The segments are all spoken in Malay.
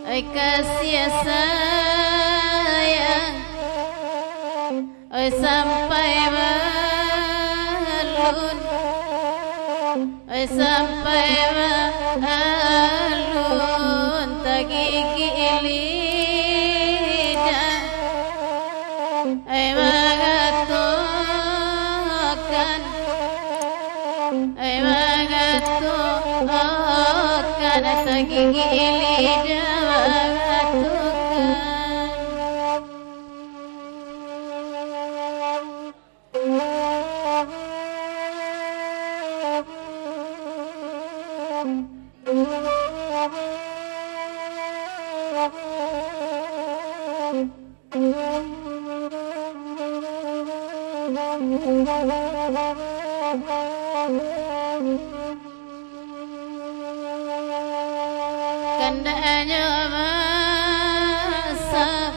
Oi kasih sayang, oi sampai balun, oi sampai balun, tak gigi lidah, oi mengatakan, oi mengatakan, tak gigi lidah. Kandanya masak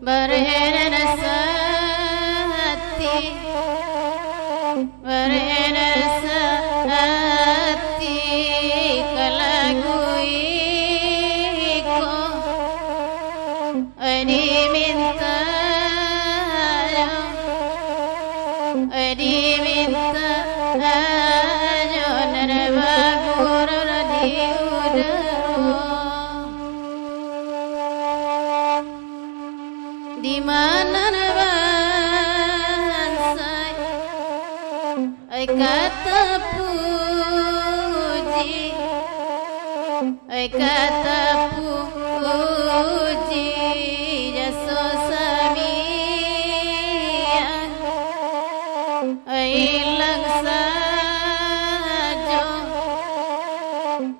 berena sati, berena sati kalaguiko diminta diminta narabagur di di mana bansai ai kata puji ai kata puji jaso samian ai lang sajo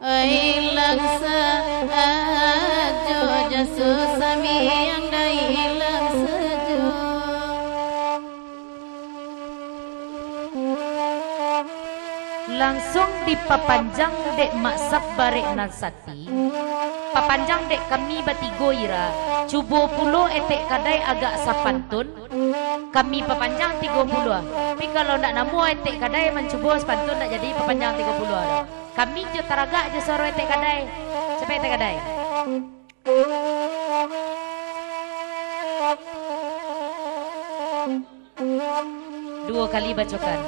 ai lang sajo jaso samian dai lang sajo. Langsung dipapanjang dek mak sabbare nan sati, papanjang dek kami batigo ira, cubo pulo etek kadai agak sapantun, kami papanjang 30. Tapi kalau nak namu etek kadai mencubo sepantun nak jadi papanjang 30 ada. Kami je taraga je soro etek kadai, sampai etek kadai. Dua kali bacokan.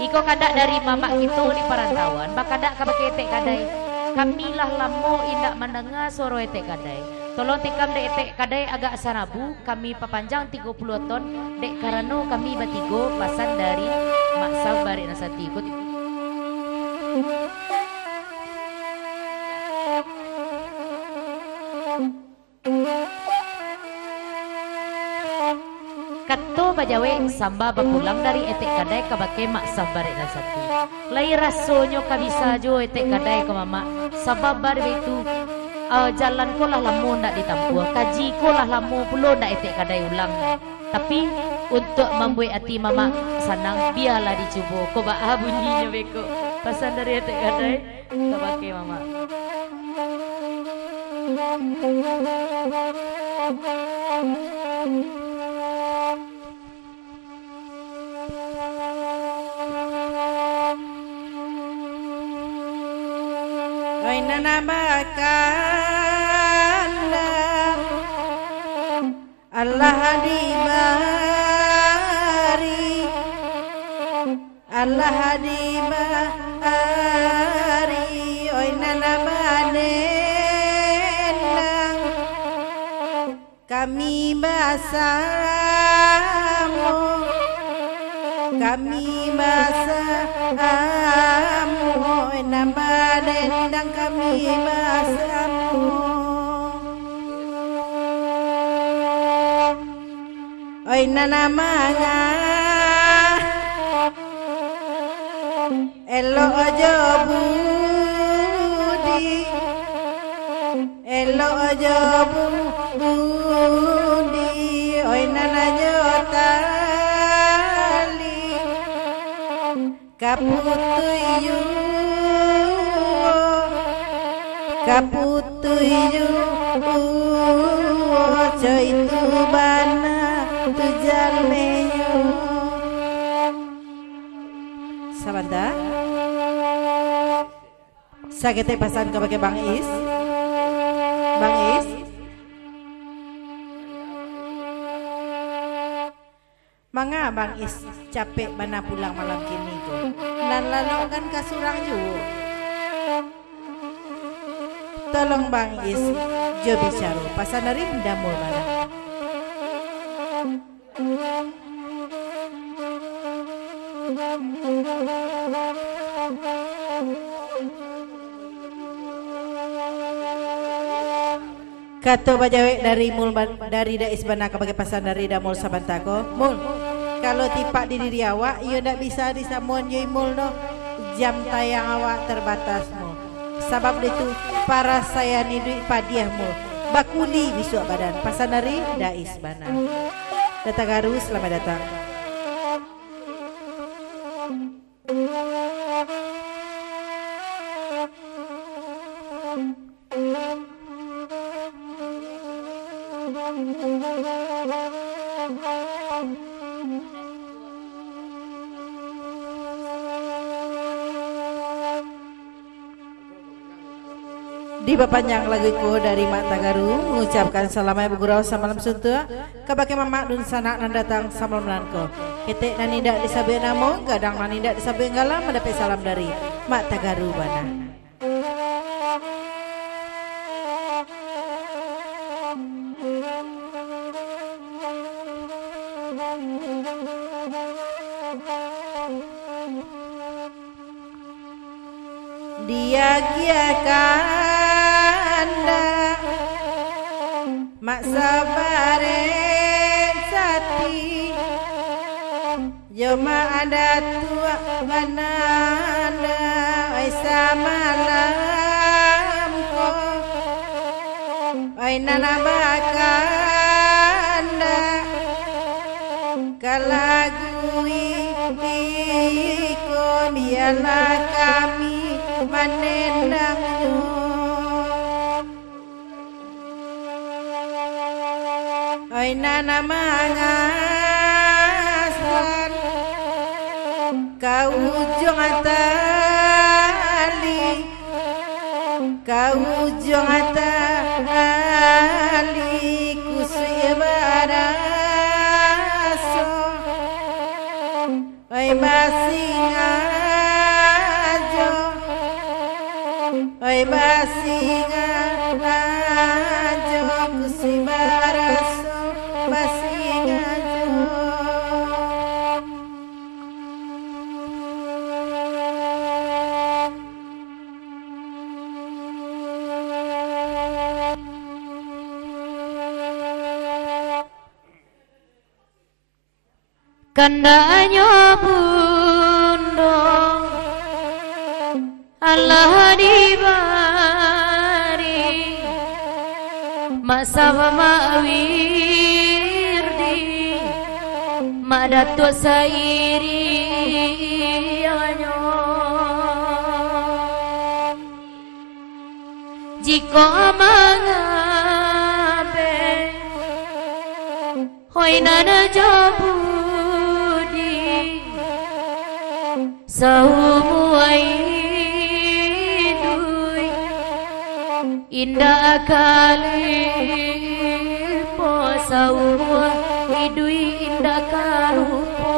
Iko kadak dari mamak itu di perantauan, bakadak kabake etek kadai. Kamilah lamo indak mendengar suara etek kadai. Tolong tikam dek etek kadai agak sanabu, kami papanjang 30 ton, dek karano kami batigo pasan dari maksa bari nasati. Ikut. Kato bajawe samba bapulang dari etek kadai kabake mak sabare dan satu. Lai rasonyo kabisa jo etek kadai ke mama. Sabab bar itu jalan ko lah lamu ndak ditampuh, kaji ko lah lamu pulo ndak etek kadai ulang. Tapi untuk membuat hati mama senang biarlah dicoba. Ko ba bunyinya beko. Pasan dari etek kadai kabake mama. Oi nanamakanlah Allah dibari, Allah dibari. Oi nanamanenang kami basamu, kami basamu. Oi nanamanenang kami basamu. Oi nanamanga elo ojo budi, elo ojo budi. Oi nanajo tali kaputuyu, kaputuyu coy tu bana tu jalmeyo. Sabanda sagete pasan kabake Bang Is. Bang Is. Manga Bang Is capek bana pulang malam kini ko. Dan lalu kan kasurang juga. Tolong Bang Is jo bicara pasal dari damul mana. Kato bajawe dari mul dari dais bana kebagai pasan dari damul sabantako. Mul kalau tipak di diri awak ia ndak bisa disamuan yoi mul no. Jam tayang awak terbatas mul. Sebab itu para saya ni duit padiah mul. Bakuli bisuk badan pasan dari dais bana. Datang harus selamat datang. Di bapanjang laguku dari Mak Tagaru mengucapkan salamai bergurau samalam suntua kabake mamak dun sanak nan datang samalam lanko ketek nan indak disabek namo gadang nan indak disabek ngalam mendapat salam dari Mak Tagaru bana. Dia giakanda mak sabare sati joma ada tua banana ai samalam ko ai nana bakanda kalagui ko biarlah kami menendang oi nana mangasan kau ujung tali kau ujung tali kusui baraso oi basinga oi basinga ajo kusi baraso basinga ajo Kandanya bundong Allah dibari masa mawirdi madatu sairi anyo jika mangabe hoinana jabudi saumuai indah kali po saumua idui indah kalupo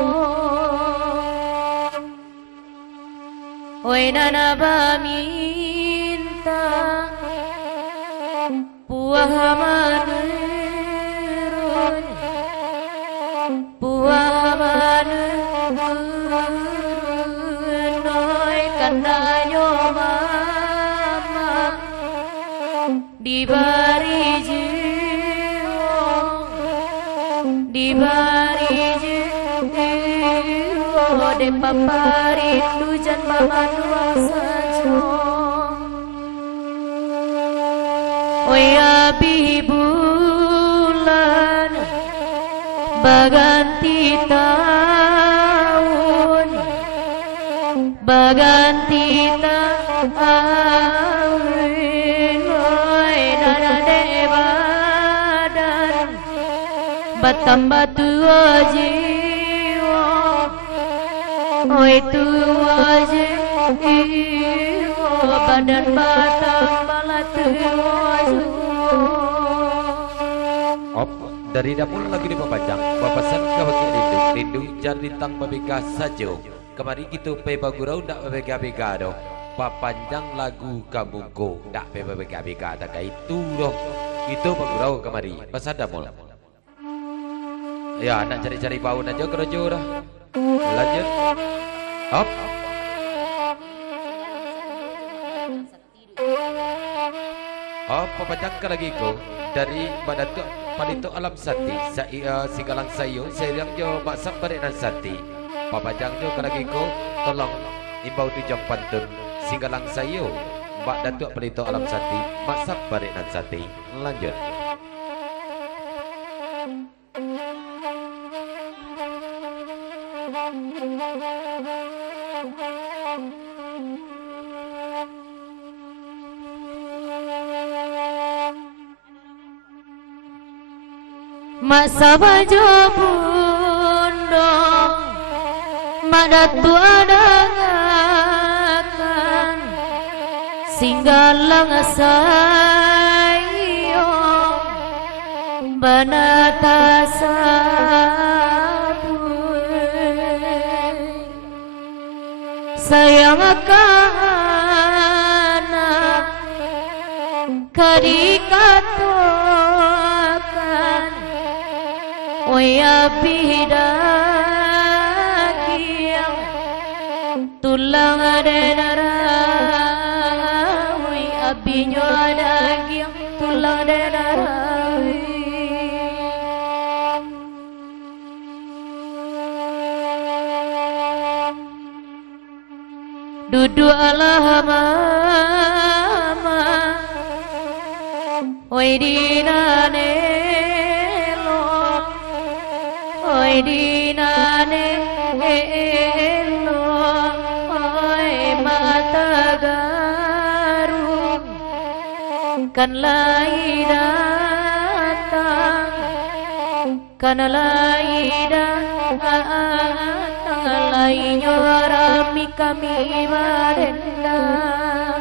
oi nana baminta puah manurun puah manurun oi kandanyo dibari jiwa de papari tujan mamanua sajo oi abi bulan baganti tahun baganti tahun batambah tua jiwa oi tua jiwa badan batambah tua jiwa Dari dapur lagi di Papajang, papasan ke bagi rindu jadi tang babega sajo. Kemari gitu pe bagurau ndak babega-bega doh. Papanjang lagu kabungko ndak pe babega-bega tak itu doh. Itu bagurau kemari. Pasal damol. Ya, nak cari-cari bau aja kerojo dah. Lanjut. Hop. Oh, Papajang ke lagi ko dari Badatuk Palito Alam Sati Singgalang Sayo saya jo masak barinan Sati Papajang jo kalagi ko tolong imbau tu jam pantun Singgalang Sayo Mbak Datuk Palito Alam Sati masak barinan Sati. Lanjut. Masa baju bundong Madatu adangakan Singgalang sayo Banata sabun Sayang akan kadikatokan Oya bidagiang tulang denara Oy abinyo dagiang tulang denara Dudu Allah mama Oy dinane Oy dinane elo oy mata garung kan lai datang kan lai datang lai nyorami kami barendang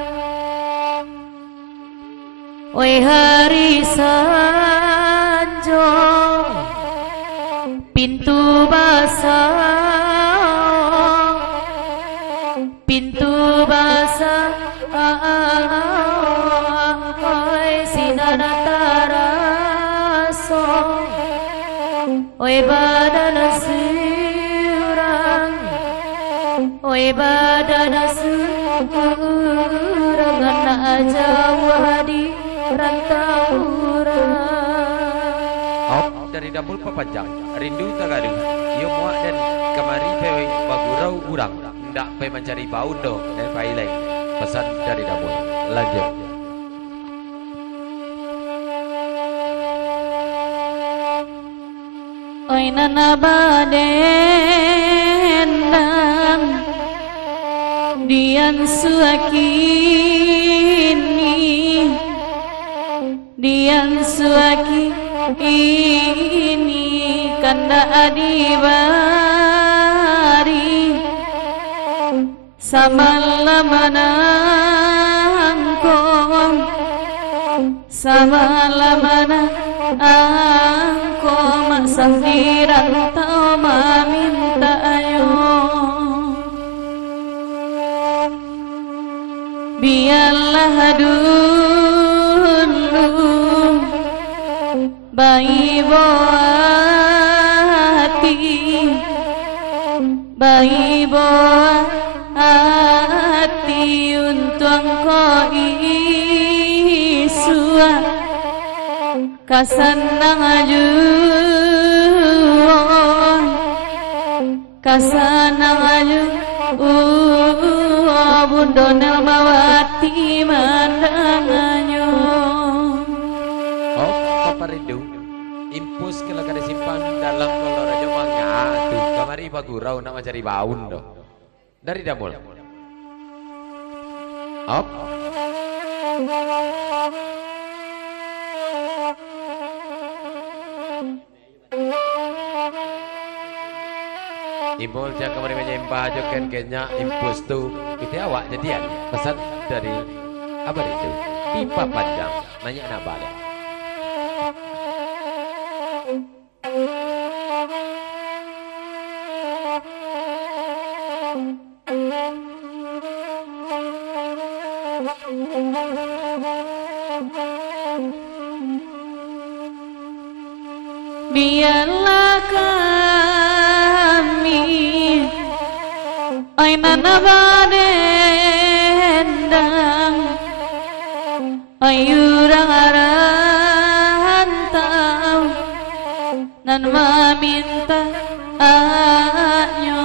oy hari sanjong pintu basah oi sinana taraso oi badan surang oi badan surang anak Jawa di rantauran. Dari dapur Papajang rindu tagadu yo muak dan kemari pe bagurau urang ndak pe mencari bau do dan pailai pesan dari dapur. Lanjut. Oi nana badenang dian suakini dian suakini ini kanda adibari samalamanaangkom samalamanaangkom safirang tao maminta ayo biarlah dulu bayi boati untuang ko isua kasanang aju bundonel mawati mandanganyo. Oh, Papa rindu impus kalau kada simpan dalam kolor aja mangga tuh kamari bagurau nak mencari baun doh dari damul. Op. Impul jangan kemarin menyembah aja ken-kennya impus tuh itu awak jadian pesan dari apa itu di Papajang nanya nak balik. biarlah kami aina nabadendang ayurang arantau nan meminta anyo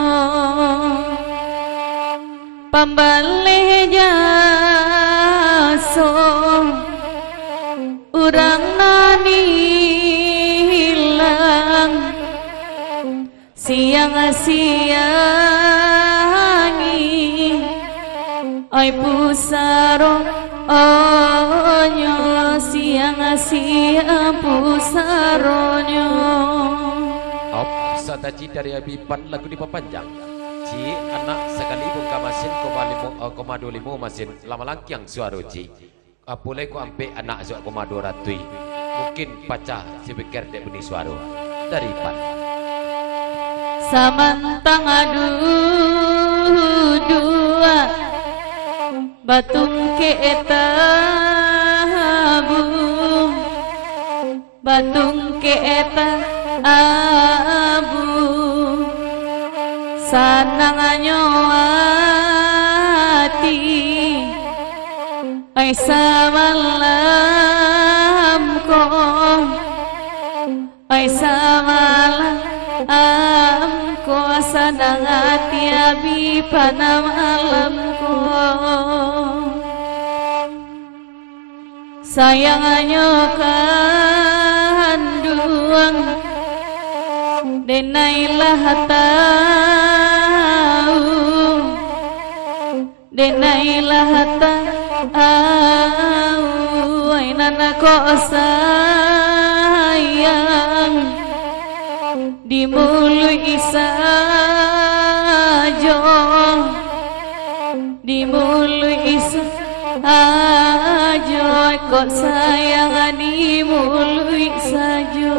pambalih jaso urang nani hilang siang-siangi ay pusaro onyo siang-siang pusaronyo Op, sataji dari Abipan lagu dipapanjang. Ci anak sekali buka masin komado limo masin lama langkiang suara ci. Apulai ko ampe anak zok komado ratui. Mungkin pacah si pikir dek benih suara dari Pan. samantang aduh dua batung keeta batung keeta abu sananganyo ati ay samalam ko ay samalam ko sanang ati abi panamalam ko sayanganyo kanduang denailah tahu denailah tahu ay nanako sayang di mulu isajo di mulu isajo kok sayang di mulu isajo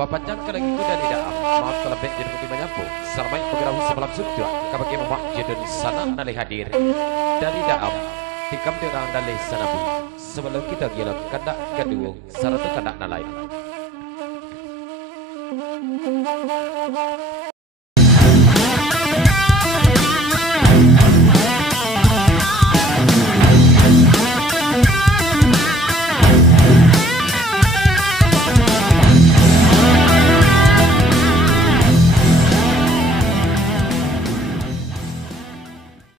Papanjang ke lagi ku dari daam. Maaf kalau baik jadi mungkin menyampu. Sarmai pegerahu sebelah sutua. Kabagi mamak jedun sana nalih hadir. Dari daam. Tikam dirang nalih sanabu. Sebelum kita gila kandak kedua. Saratu kandak nalai.